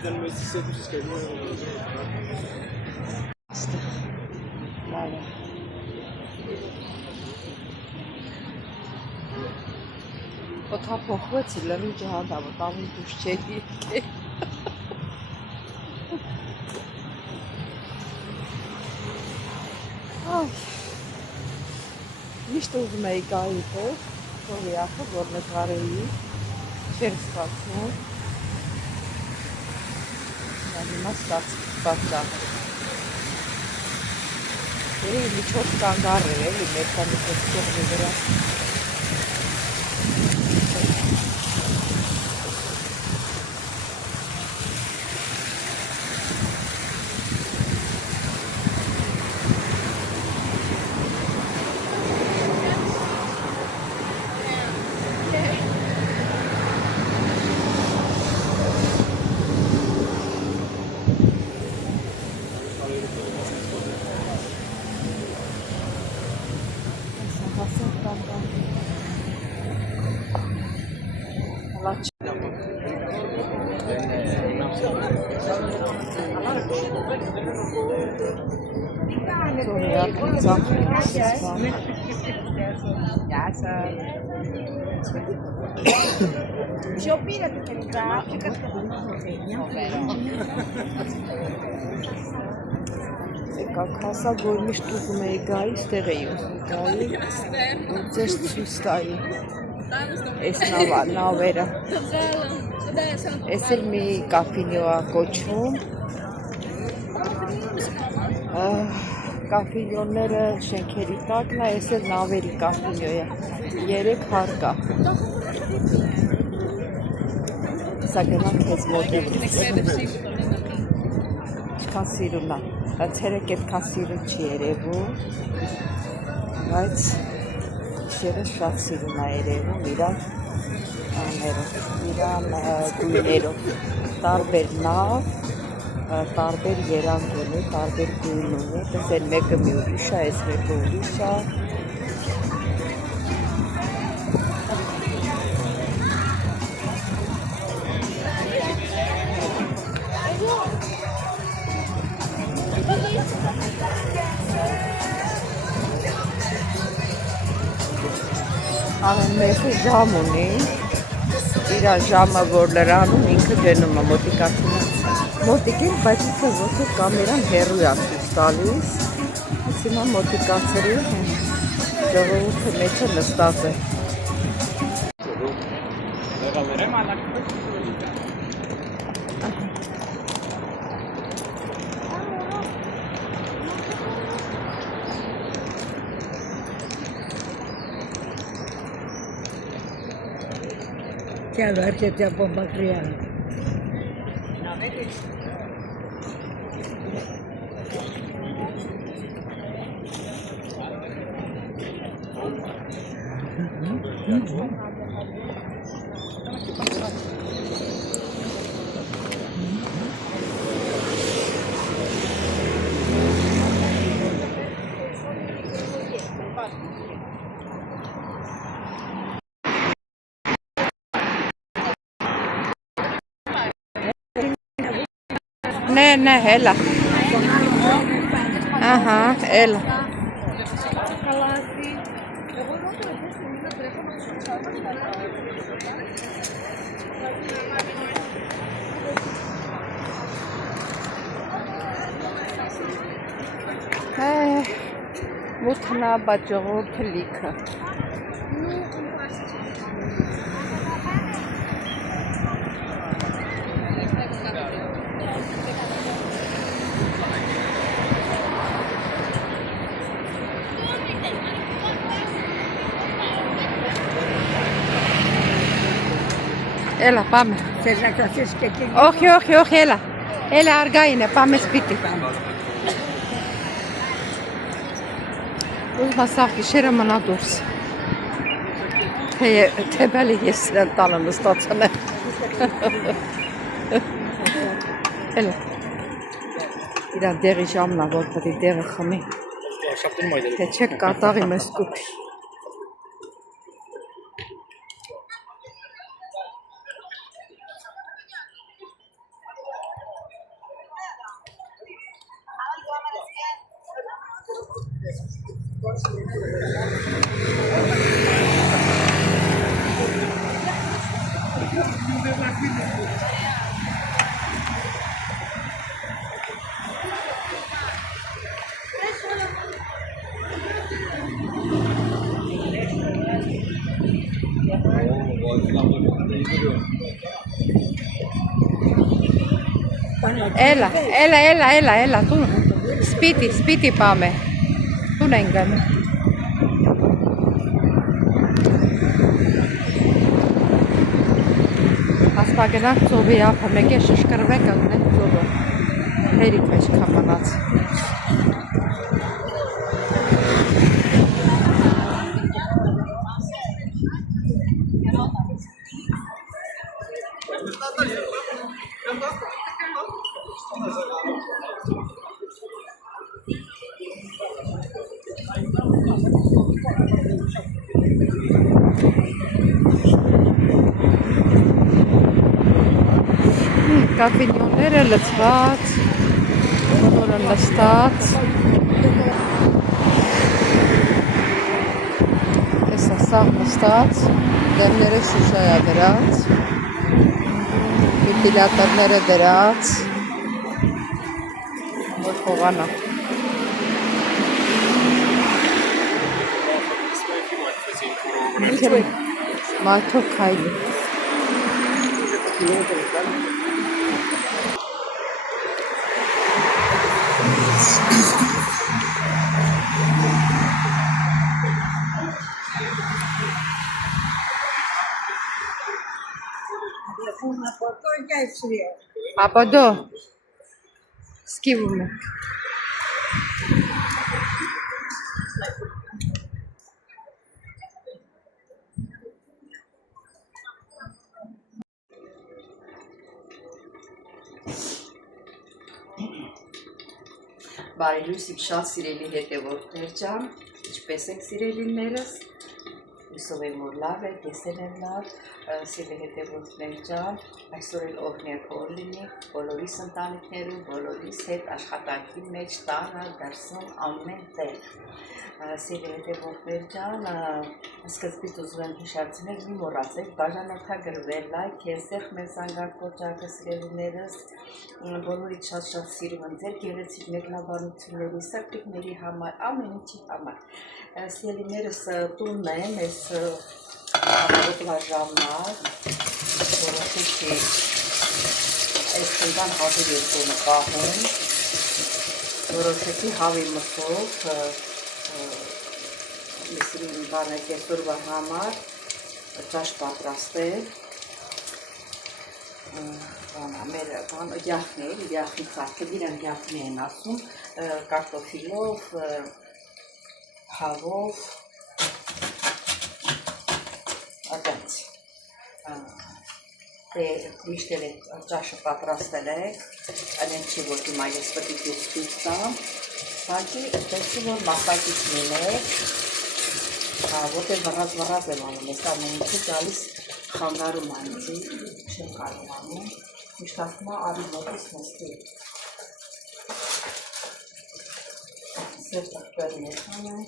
Օթա փոխվեցի լրի ջահանդավը տավին դուշ չերի Միշտ ուզում էի գայի փող, փողի ախը, որ նկարեի, չեր ստացվում Հիմա ստացվա Երևի միջոց կանգառ էր, էլի մեքանիկոս կողմի վրա Հասա, որ միշտ ուզում էի գայի, ստեղ էի ուզում գայի, որ ձեզ ցույց տայի այս նավերը։ Այս էլ մի կաֆինյո է կոչվում։ Կաֆինյոները շենքերի տակն է, այս էլ նավերի կաֆինյո է։ 3 հարկ է։ Սա գնանք քեզ մոտից։ Ինչքան սիրուն է։ Ցերեկ այդքան սիրուն չի երևում, բայց շերը շատ սիրուն է երևում իրան գույներով, տարբեր նավ, տարբեր երանգ ունի, տարբեր գույն ունի, տես էլ մեկը մի ուրիշ է, այս մեկը ուրիշ է, Ահեն մեկը ժամ ունի, իրա ժամը որ լրանում ինքը գնում է մոտիկացում մոտիկ են, բայց ինքը ոսը կամերան հեռու է ցույց տալիս, հիմա մոտիկացրի ժողովուրդը մեջը նստած է Chiaro, che ti bomba creare. Ne, hela. Aha, hela. Մութնա բաժողորդ լիքը Έλα, πάμε. Θες να καθίσεις και εκεί? Όχι, έλα. Έλα, αργά είναι, πάμε σπίτι. Uzmasaq işərəm ana durs. Təbəli yesinən dalını statsana. Elə. İran deri jamla որ պետք դերը խմի։ Թե չեք կատաղի մեզ կուպի։ Έλα, του. Σπίτι πάμε. Πού να εγκάνε. Ας պագնակ ծովի ապը, մեկ է շշկրվեք ըգնեք ծովը, հերիք մեջ կամանաց։ Կապինյոնները լծված, նորը նստած, եսա սաղ նստած, դեմները շուշայա դրած, վիտիլատորները դրած, որ խողանա։ Մարդով քայլի։ Ապադո, սկիվում է։ Բարի լույս իմ շատ սիրելի հետևորդներ ջան, ինչպես եք սիրելիներս, հուսով եմ որ լավ եք, ես էլ եմ լավ, սիրելի հետևորդներ ջան, այսօր էլ օրհնյակ օր լինի, բոլորիս ընտանիքներում, բոլորիս հետ աշխատանքի մեջ, տանը, դրսում, ամեն տեղ։ Սիրելի հետևորդներ ջան, սկզբից ուզում եմ հիշեցնել, մի մոռացեք, բաժանորդագրվել, լայք, եզեղ մեր զանգակ կոճակը սիրելիներս, բոլորից շատ սիրում եմ ձեր գեղեցիկ մեկնաբանությունների, սրտիկների համար, ամեն ինչի համար։ Սիրելիներս տունն եմ, ես ամառոտվա ժամանակ, որոշեցի այս տնկան հավի երկունը պահում, որոշեցի հավի մսով, միսրին բանը կեսորվա համար, ճաշ պատրաստել, մեր յախներ, յախի ծարկը, իրան յախնի են ասում, կարտոֆիլով, հավով, ատենց, միշտ էլ ճաշը պատրաստել եք, անեն չի որ հիմա ես պտի դուստից տամ, բակի տեսի որ մասակից մինեք, որտեղ վռած եմ անում, ես ամեն ինչի գալիս խանգարում անիցի, չեմ կարող անում, միշտ ասմա արի մոտից նստի, սև տղպերն ես անեմ,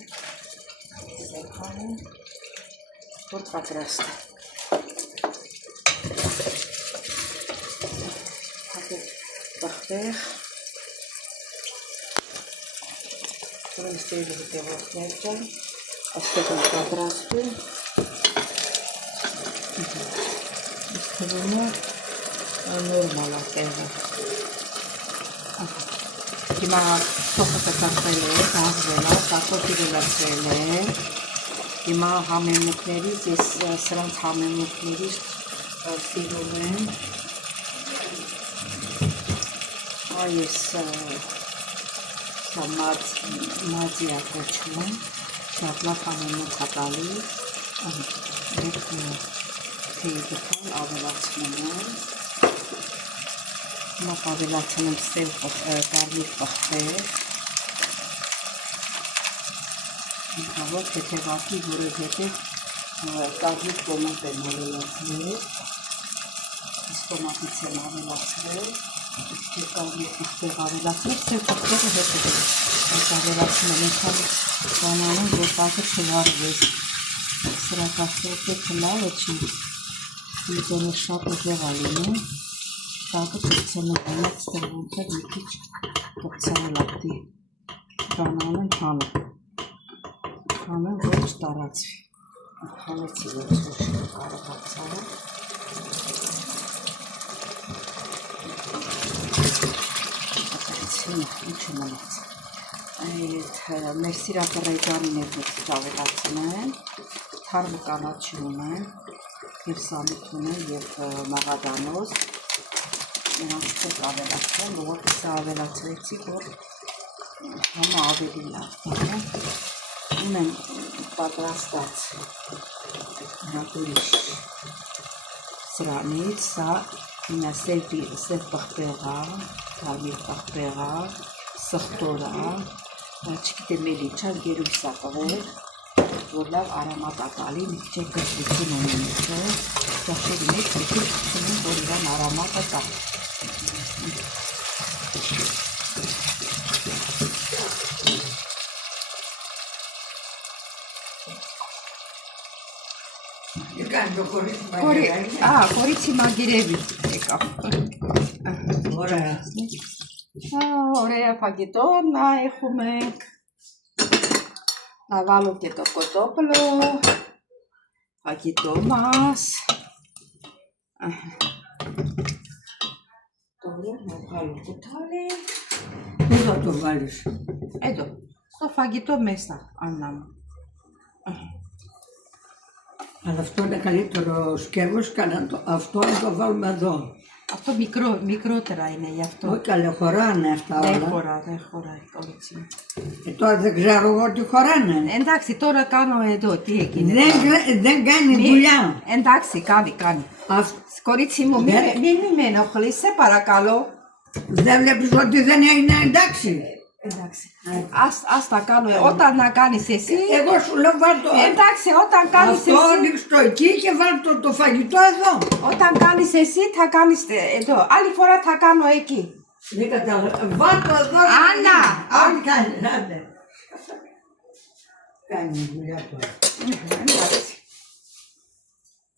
որ պատրաստ է։ Տղպեղ, որ եմ ստերելի հետևորդներ ջան, աստեղ եմ պատրաստում, ես թվում է նորմալ ատեղը։ Հիմա սոխը կկրտել է, գազվել է, կարտոֆիլ լցրել է, հիմա համեմունքներից, ես սրանց համեմունքներից սիրում եմ, այս մազիա կոչում եմ, շատ լավ համեմունք հատալիս, թեյ գտալ ավելացնում եմ, հիմա ավելացնում սև կարմիր պղպեղ, ինքավոր թեթևակի, որովհետև կարմիր տոմատ եմ ավելացրել, իսկ տոմատից եմ ավելացրել, Ստեղ ավելացնել, ստեղ պղպեղը հետը դեմ։ Այս ավելացնում եմ ենքան բանանում, որ տակը չվարվեր։ Սրա կաստրոպետը լավ է չի, իզոնը շատ ուժեղ ալինում, տակը կրցենում այնակ ստեղ ոնքեր մի քիչ կրցենել ատի բանանում հանեմ, որ չտարացվի։ Հանեցի ոչ կարող հացարը։ Ինչ մնաց։ Այդ մեր սիրակռայի գարիներն էս ավելացնեմ, թարմը կանաչի ունեմ, և սամիտ ունեմ, և մաղադանոց, նրանց թեք ավելացնեմ, որ սա ավելացրեցի, որ համը ավելի լավ տանեմ, ունեմ պատրաստած ուրիշ սրանից, սա ինա սև պղպեղա, կարմիր պղպեղա, սխտորա, չգիտեմ էլի չա գերույս ա տվել, որ լավ արամատ ակալի, մի քիչ կրծություն ունեմ էսը, ճաշերի մեջ մի քիչ կցնում, որ իրան արամատը տա։ Կորիցի մագիրևից եկավ։ Ωραία φαγητόνα έχουμε να βάλω και το κοτόπουλο, φαγητό μας. Τώρα να βγάλω κουτάλι. Πού θα το βάλεις? Εδώ, στο φαγητό μέσα, Άννα μου. Αλλά αυτό είναι καλύτερο σκεύος, αυτό να το βάλουμε εδώ. Αυτό μικρότερα είναι γι' αυτό. Όχι καλά, χωράνε αυτά όλα. Δεν χωράει, κορίτσι. Τώρα δεν ξέρω εγώ τι χωράνε. Εντάξει, τώρα κάνω εδώ, τι έγινε. Δεν κάνει δουλειά. Εντάξει, κάνει. Κορίτσι μου, μην με ενοχλείς, σε παρακαλώ. Δεν βλέπεις ότι δεν είναι εντάξει? Εντάξει, ας τα κάνω, όταν να κάνεις εσύ. Εγώ σου λέω βάλτο. Εντάξει, όταν κάνεις εσύ. Αυτό ρίξ' το εκεί και βάλτο το φαγητό εδώ. Όταν κάνεις εσύ θα κάνεις εδώ, άλλη φορά θα κάνω εκεί. Δεν κατάλαβα, βάλτο εδώ. Άννα! Αν κάνει, άντε. Κάνει δουλειά τώρα. Εντάξει.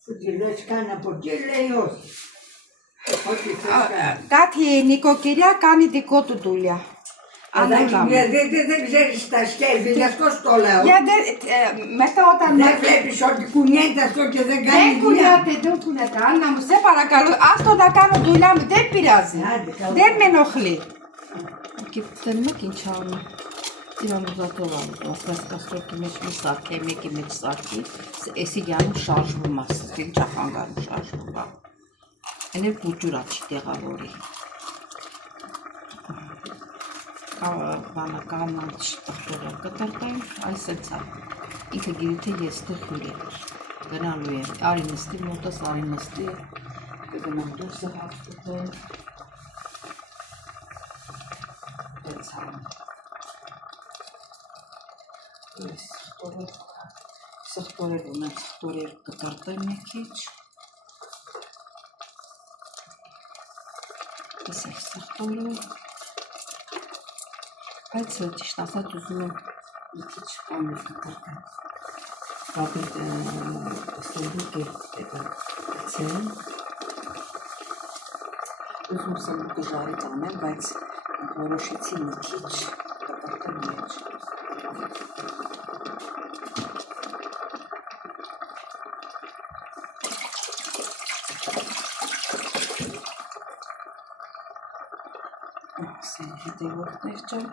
Που τη λες κάνει από εκεί, λέει όχι. Όχι, Κάτι η νοικοκυριά κάνει δικό του δουλειά. Δεν ξέρεις τα σκεύη, γι' αυτό στο λέω. Μετά όταν... Δεν βλέπεις ότι κουνιέται αυτό και δεν κάνει δουλειά. Δεν κουνιέται, Άννα μου, σε παρακαλώ, άστο να κάνω δουλειά μου, δεν πειράζει. Δεν με ενοχλεί. Και θέλουμε και τσάμε. Տիրանուզատով ասկասկաստրոկի մեջ մի սարք է, մեկի մեջ սարքի, էսի գյանում շարժվում է, ստիլ ճախանգարում շարժվում է, են էլ բուջուրա չի տեղավորի, բանականանչ տղտորը կտրտեմ, այս էլ ծա, ինքը գիրի թե ես տեղ հյուր է, գնալու եմ, արի նստի մոտս, արի նստի, կգնամ դուրսը հաղթուտեմ, էլ ծարում, սխտորեր ունեմ, սխտորեր կտրտեմ մի քիչ, տեսեք սխտորը, բայց ճիշտ ասած ուզում եմ մի քիչ պաններ կտրտեմ, բաբի սենդիկ է կծեմ, ուզում սմուկը ժարի տանեմ, բայց որոշեցի մի քիչ կտրտեմ մեջ, հետևորդներ ջան,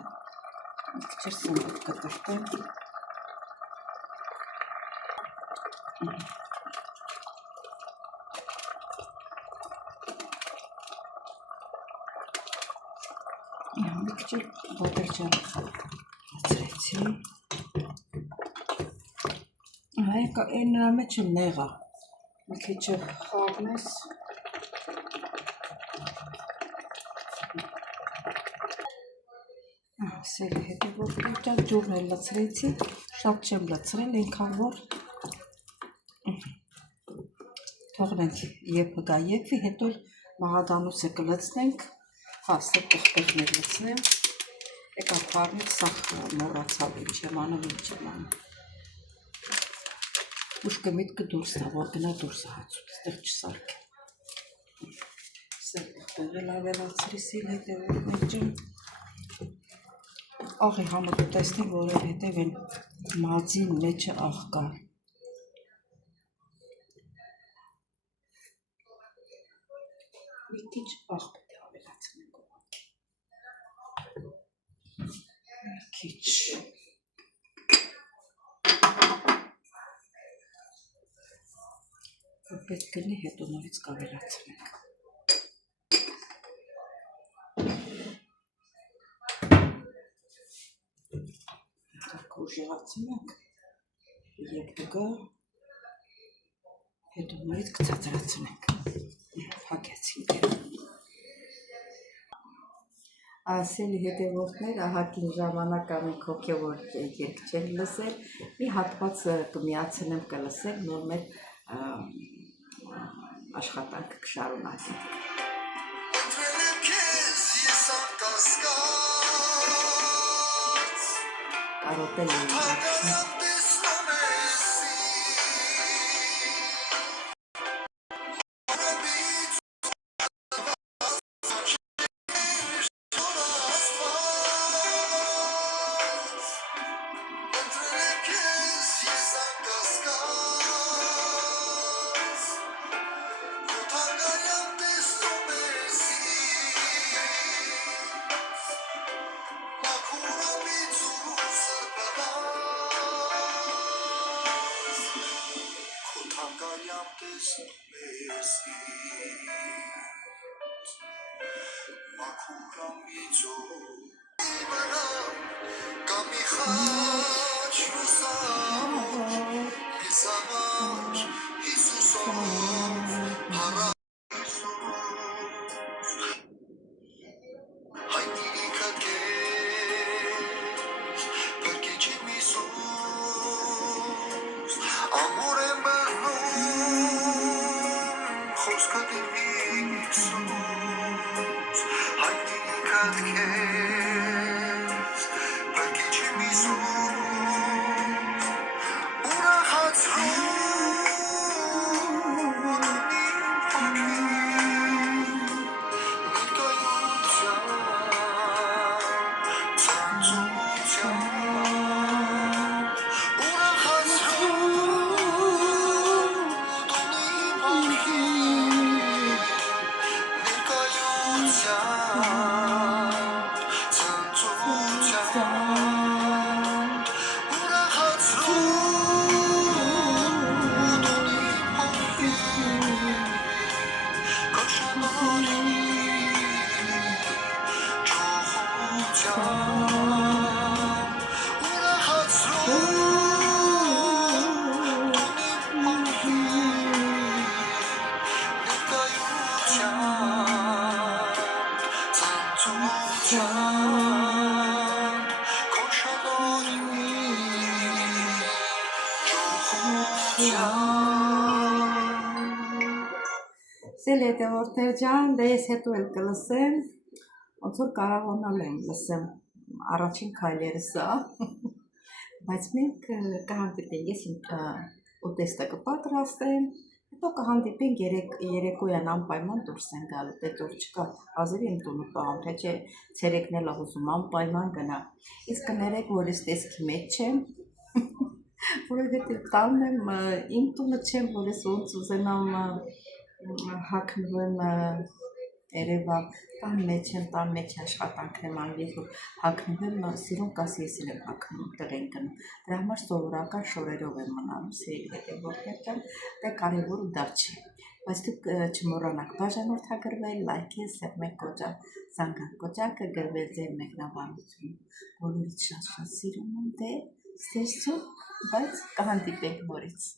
մի քիչ սնուկ կտրտեմ, մի քիչ բատեր ջան հացրեցի, այն նրա մեջ եմ նեղա, մի քիչ խառնես, սելի հետևորդներ ջան, ջուրն էլ լցրեցի, շատ չեմ լցրել, ենքան որ թողնենք երբ գա եկվի, հետո մաղադանոցը կլցնենք, Հաստ տղտեղներ լցնեմ, եկա պարնիք սաղ մորացավ ինչ եմ անում, ուշկը միտքը դուրս տա, որ գնա դուրս հացուտ, ստեղ չսարք է։ Սեր տղտեղել ավելացրի սիլ հետևոր մեջում, աղի համը դու տեսնի, որև հետև են մածին մեջը աղ կար։ Մի քիչ աղ պետք է ավելացնենք ուղղակի։ Մի քիչ։ Որ պետք գնի հետո նորից կավելացնենք։ Так ուժեղացնենք։ Եկ դգա հետո նորից կցածրացնենք։ Փակեցինք։ Ասելի հետևորդներ, ահագին ժամանակ անենք հոգևոր երգ չեն լսել, մի հատված կմիացնեմ կլսել, նոր մեր աշխատանքը կշարունակենք։ Կարոտել եմ Սել հետևորդներ ջան, դե ես հետո էլ կլսեմ, ոնց որ կարողանալ եմ լսեմ առաջին քայլերը սա, բայց մենք կհանդիպենք, ես իմ ուտեստը կպատրաստեմ, հետո կհանդիպենք երեկոյան անպայման դուրս են գալու, դե դուր չկա, ազերի եմ տունը պահում, թե չէ ցերեկն էլ ուզում անպայման գնա, իսկ կներեք, որ ես տեսքի մեջ չեմ, որովհետև տանն եմ, իմ տունը չեմ, որ ես ոնց ուզենամ հագնվեմ երևա տան մեջ աշխատանքն եմ անում, երբ որ հագնվեմ սիրուն կասի ես եմ հագնում, տեղ են գնում, դրա համար սովորական շորերով եմ մնանում, սիրելի հետևորդներ ջան, դե կարևորը դա չի, բայց դուք չմոռանաք բաժանորդագրվել, լայքել, սեղմել զանգակոճակը, գրվել ձեր մեկնաբանություն, բոլորից շատ սիրում եմ, դե ստեսություն, բայց կհանդիպենք նորից։